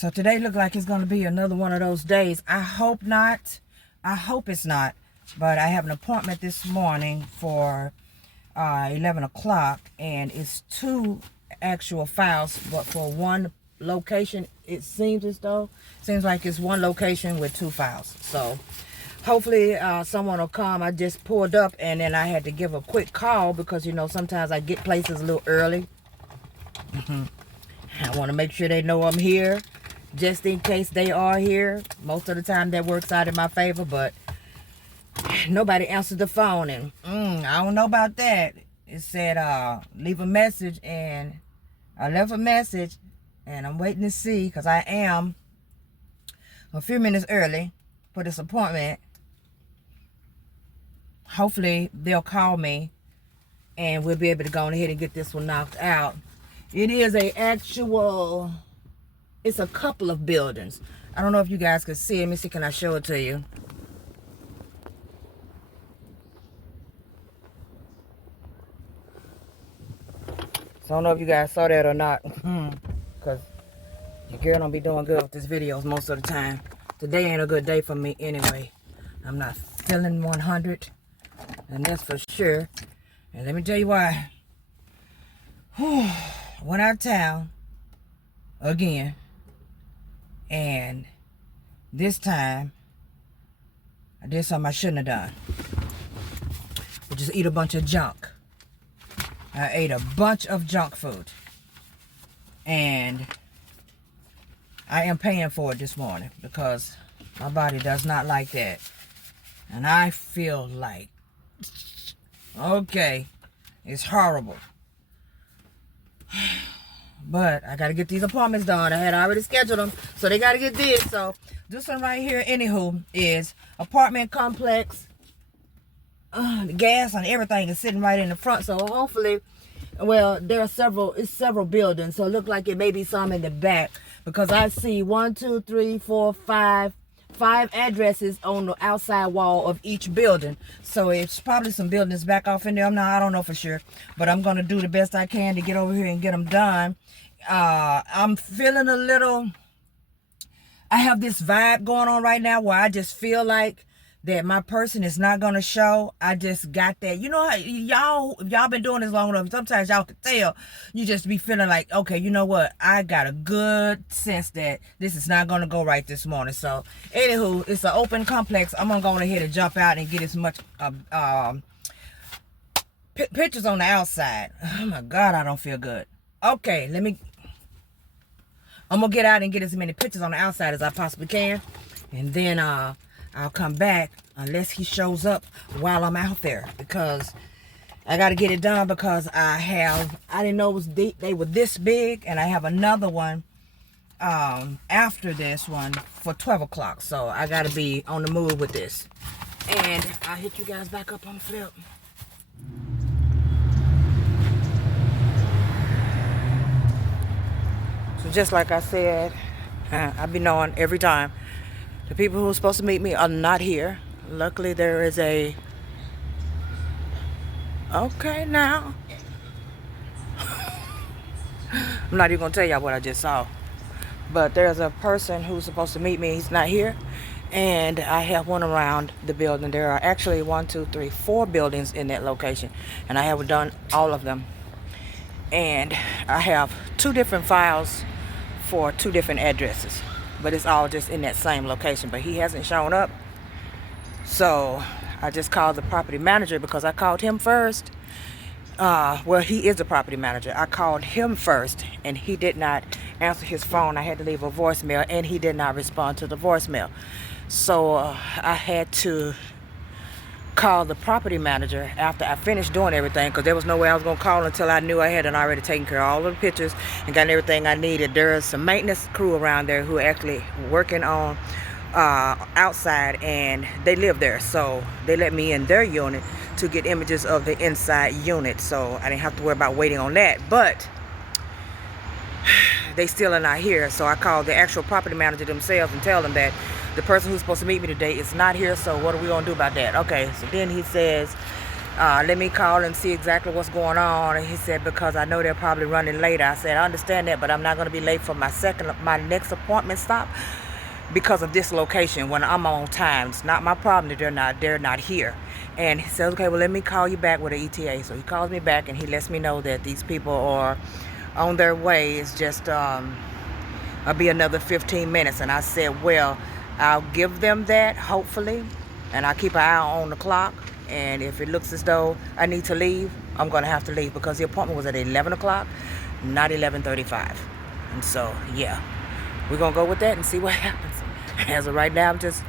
So today look like it's going to be another one of those days. I hope not. I hope it's not. But I have an appointment this morning for 11 o'clock. And it's 2 actual files. But for one location, it seems as though. Seems like it's one location with 2 files. So hopefully someone will come. I just pulled up and then I had to give a quick call. Because, you know, sometimes I get places a little early. I want to make sure they know I'm here. Just in case they are here. Most of the time that works out in my favor, but nobody answered the phone, and I don't know about that. It said leave a message, and I left a message, and I'm waiting to see, because I am a few minutes early for this appointment. Hopefully they'll call me and we'll be able to go ahead and get this one knocked out. It is it's a couple of buildings. I don't know if you guys can see it. Let me see, can I show it to you? So I don't know if you guys saw that or not. Because your girl don't be doing good with these videos most of the time. Today ain't a good day for me anyway. I'm not feeling 100. And that's for sure. And let me tell you why. Went out of town again. And this time, I did something I shouldn't have done. Which is eat a bunch of junk. I ate a bunch of junk food. And I am paying for it this morning because my body does not like that. And I feel like, okay, it's horrible. But I got to get these appointments done. I had already scheduled them. So they got to get this. So this one right here, anywho, is apartment complex. The gas and everything is sitting right in the front. So hopefully, well, there are several buildings. So it looks like it may be some in the back. Because I see 5 addresses on the outside wall of each building. So it's probably some buildings back off in there. I don't know for sure. But I'm going to do the best I can to get over here and get them done. I'm feeling a little... I have this vibe going on right now where I just feel like that my person is not going to show. I just got that. You know how y'all been doing this long enough. Sometimes y'all can tell. You just be feeling like, okay, you know what? I got a good sense that this is not going to go right this morning. So, anywho, it's an open complex. I'm going to go ahead and jump out and get as much pictures on the outside. Oh, my God, I don't feel good. Okay, I'm going to get out and get as many pictures on the outside as I possibly can. And then, I'll come back unless he shows up while I'm out there, because I got to get it done, because I didn't know they were this big, and I have another one after this one for 12 o'clock. So I got to be on the move with this. And I'll hit you guys back up on the flip. So just like I said, I be knowing every time. The people who are supposed to meet me are not here. Luckily, there is a... Okay, now. I'm not even going to tell y'all what I just saw. But there's a person who's supposed to meet me. He's not here. And I have one around the building. There are actually 4 buildings in that location. And I haven't done all of them. And I have 2 different files for 2 different addresses. But it's all just in that same location. But he hasn't shown up. So I just called the property manager, because I called him first. Well, he is the property manager. I called him first, and he did not answer his phone. I had to leave a voicemail, and he did not respond to the voicemail. So I had to call the property manager after I finished doing everything, because there was no way I was going to call until I knew I had already taken care of all of the pictures and gotten everything I needed. There's some maintenance crew around there who are actually working on outside, and they live there, so they let me in their unit to get images of the inside unit, so I didn't have to worry about waiting on that. But they still are not here, so I called the actual property manager themselves and tell them that the person who's supposed to meet me today is not here. So what are we gonna do about that? Okay, so then he says Let me call and see exactly what's going on. And he said, because I know they're probably running late. I said, I understand that, but I'm not going to be late for my next appointment stop because of this location when I'm on time. It's not my problem that they're not here. And he says, okay, well, let me call you back with an ETA. So he calls me back and he lets me know that these people are on their way. It's just I'll be another 15 minutes. And I said, well, I'll give them that, hopefully, and I'll keep an eye on the clock. And if it looks as though I need to leave, I'm going to have to leave because the appointment was at 11 o'clock, not 11:35. And so, yeah, we're going to go with that and see what happens. As of right now, I'm just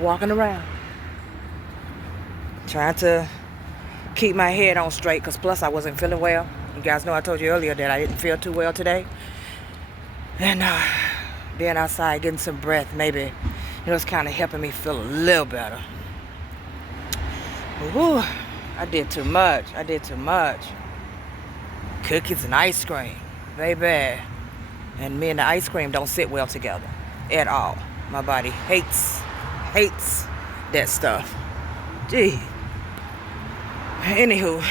walking around, trying to keep my head on straight, because plus I wasn't feeling well. You guys know I told you earlier that I didn't feel too well today. And being outside, getting some breath, maybe, it's kind of helping me feel a little better. Whew, I did too much. Cookies and ice cream, baby. And me and the ice cream don't sit well together at all. My body hates that stuff. Gee. Anywho,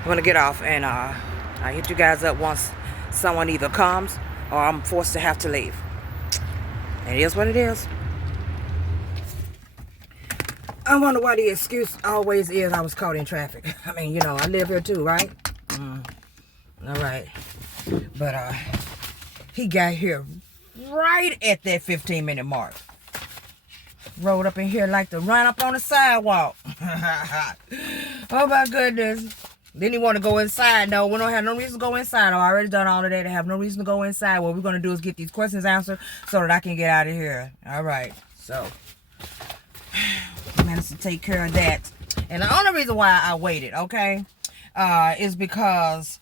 I'm gonna get off and I hit you guys up once someone either comes or I'm forced to have to leave. It is what it is. I wonder why the excuse always is I was caught in traffic. I mean, I live here too, right? All right. But he got here right at that 15-minute mark. Rode up in here like to run up on the sidewalk. Oh my goodness. Then he want to go inside. No, we don't have no reason to go inside. I already done all of that. I have no reason to go inside. What we're going to do is get these questions answered so that I can get out of here. All right. So, I managed to take care of that. And the only reason why I waited, okay, is because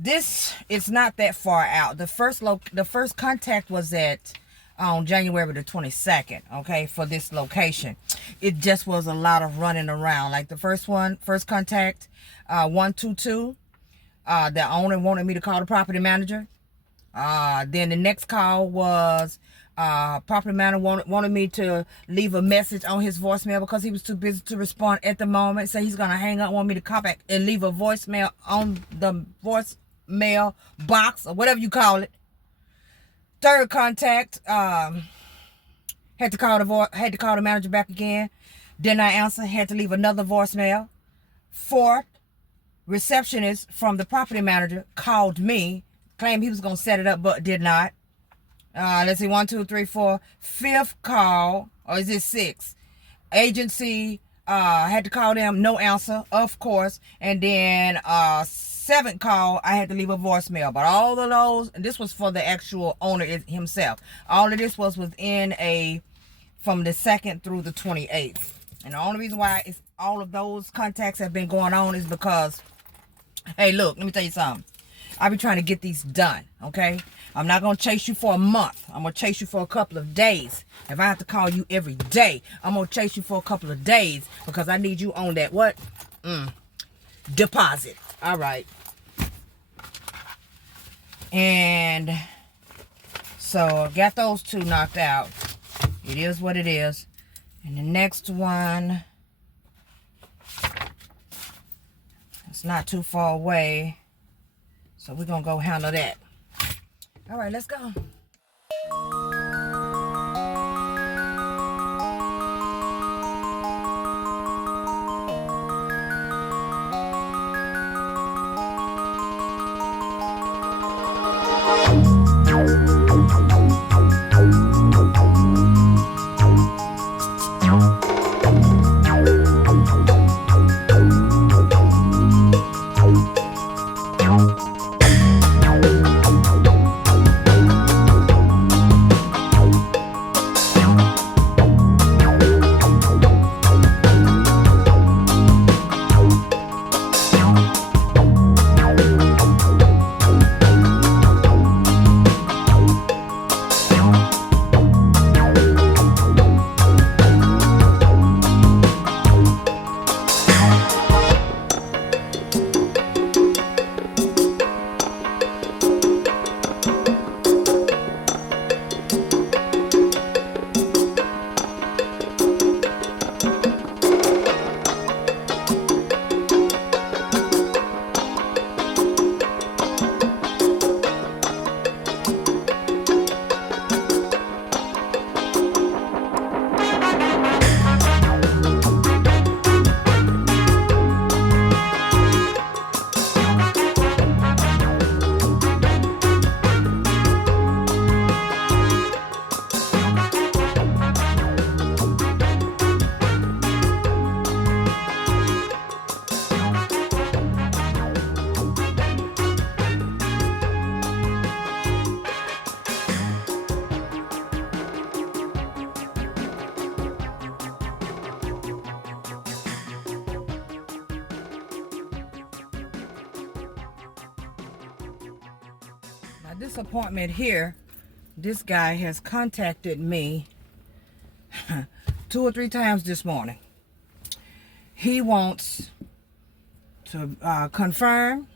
it's not that far out. The first contact was on January the 22nd, okay, for this location. It just was a lot of running around. Like the first contact, 122, the owner wanted me to call the property manager. Then the next call was property manager wanted me to leave a message on his voicemail because he was too busy to respond at the moment. So he's going to hang up, want me to call back and leave a voicemail on the voicemail box or whatever you call it. Third contact, had to call the manager back again. Didn't I answer? Had to leave another voicemail. Fourth, receptionist from the property manager called me, claimed he was gonna set it up, but did not. Let's see, 1, 2, 3, 4. Fifth call, or is it 6? Agency, had to call them, no answer, of course. And then 7th call, I had to leave a voicemail. But all of those, and this was for the actual owner himself. All of this was within from the 2nd through the 28th. And the only reason why all of those contacts have been going on is because, hey, look, let me tell you something. I've been trying to get these done, okay? I'm not going to chase you for a month. I'm going to chase you for a couple of days. If I have to call you every day, I'm going to chase you for a couple of days because I need you on that, what? Deposit. All right. And so got those two knocked out. It is what it is. And the next one, it's not too far away. So we're going to go handle that. All right, let's go. this appointment here, this guy has contacted me 2 or 3 times this morning. He wants to confirm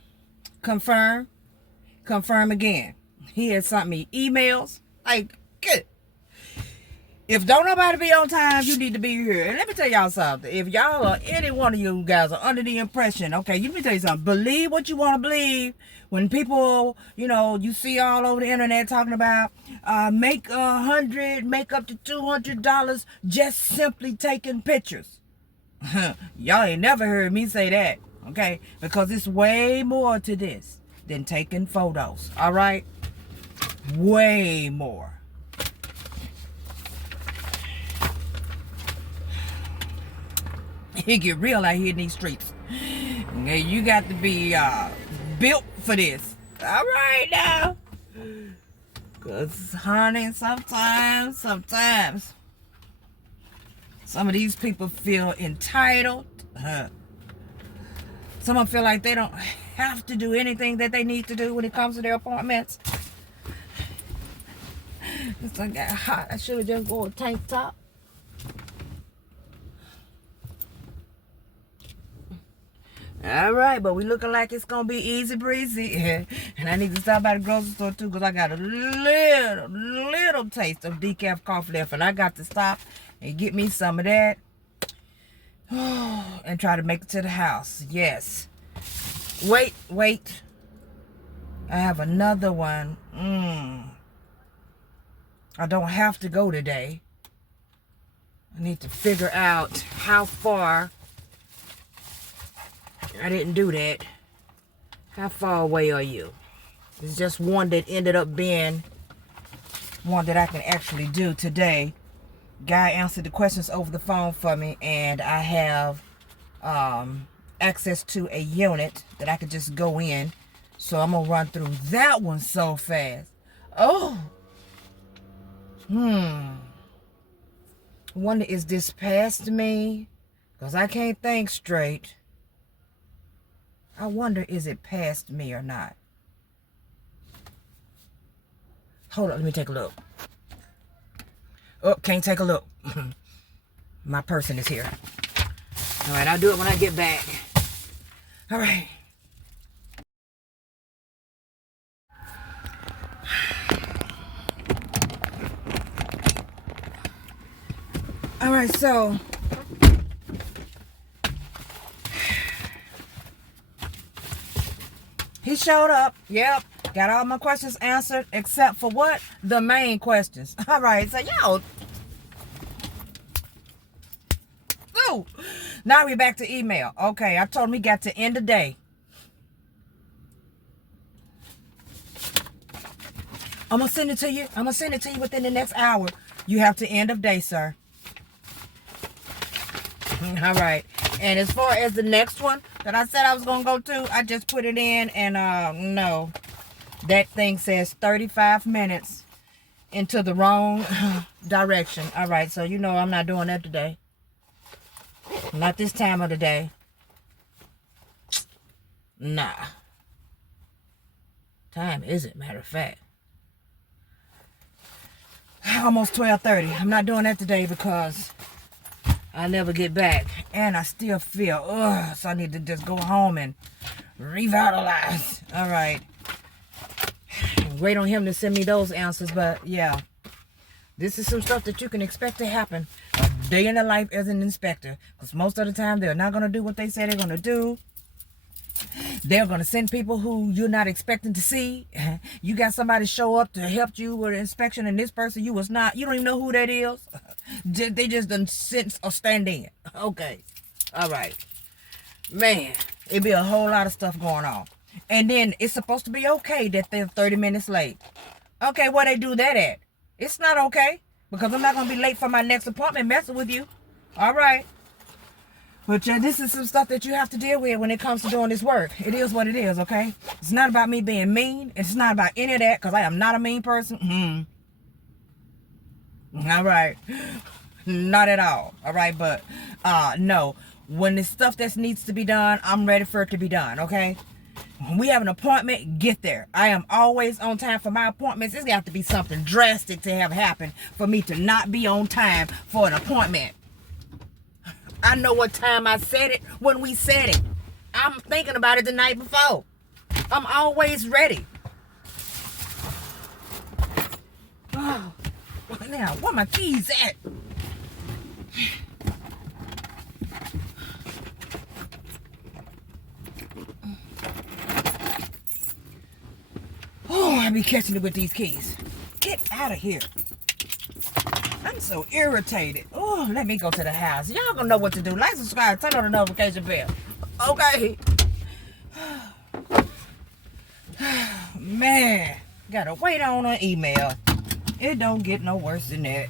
again. He has sent me emails like, good. If don't nobody be on time, you need to be here. And let me tell y'all something. If y'all or any one of you guys are under the impression, okay, let me tell you something. Believe what you want to believe. When people, you see all over the internet talking about make $100, make up to $200 just simply taking pictures. Y'all ain't never heard me say that, okay? Because it's way more to this than taking photos, all right? Way more. It get real out here in these streets. Okay, you got to be built for this. All right now. Because, honey, sometimes some of these people feel entitled. Some of them feel like they don't have to do anything that they need to do when it comes to their appointments. It's like that hot. I should have just wore a tank top. All right, but we looking like it's gonna be easy breezy. And I need to stop by the grocery store too, because I got a little taste of decaf coffee left, and I got to stop and get me some of that. And try to make it to the house. Yes. Wait. I have another one. I don't have to go today. I need to figure out how far. I didn't do that. How far away are you? It's just one that ended up being one that I can actually do today. Guy answered the questions over the phone for me, and I have access to a unit that I could just go in. So I'm gonna run through that one so fast. Wonder, is this past me? Because I can't think straight. I wonder, is it past me or not? Hold on, let me take a look. Oh, can't take a look. My person is here. All right, I'll do it when I get back. All right. All right, so he showed up. Yep. Got all my questions answered except for what? The main questions. All right. So, now we're back to email. Okay. I told him he got to end the day. I'm going to send it to you. I'm going to send it to you within the next hour. You have to end of day, sir. All right. And as far as the next one that I said I was going to go to, I just put it in, and no. That thing says 35 minutes into the wrong direction. All right, so I'm not doing that today. Not this time of the day. Nah. Time is it, matter of fact. Almost 12:30. I'm not doing that today because I never get back, and I still feel so I need to just go home and revitalize. All right, wait on him to send me those answers. But yeah, this is some stuff that you can expect to happen a day in the life as an inspector, because most of the time they're not going to do what they say they're going to do. They're going to send people who you're not expecting to see. You got somebody show up to help you with an inspection, and this person you don't even know who that is. They just done sit or stand in. Okay. All right. Man, it be a whole lot of stuff going on. And then it's supposed to be okay that they're 30 minutes late. Okay, where they do that at? It's not okay, because I'm not going to be late for my next appointment messing with you. All right. But this is some stuff that you have to deal with when it comes to doing this work. It is what it is, okay? It's not about me being mean. It's not about any of that, because I am not a mean person. All right. Not at all. All right, but no. When there's stuff that needs to be done, I'm ready for it to be done, okay? When we have an appointment, get there. I am always on time for my appointments. It's got to be something drastic to have happen for me to not be on time for an appointment. I know what time I said it when we said it. I'm thinking about it the night before. I'm always ready. Oh, now, where my keys at? Oh, I be catching it with these keys. Get out of here. I'm so irritated. Oh, let me go to the house. Y'all gonna know what to do. Like, subscribe, turn on the notification bell. Okay. Man, gotta wait on an email. It don't get no worse than that.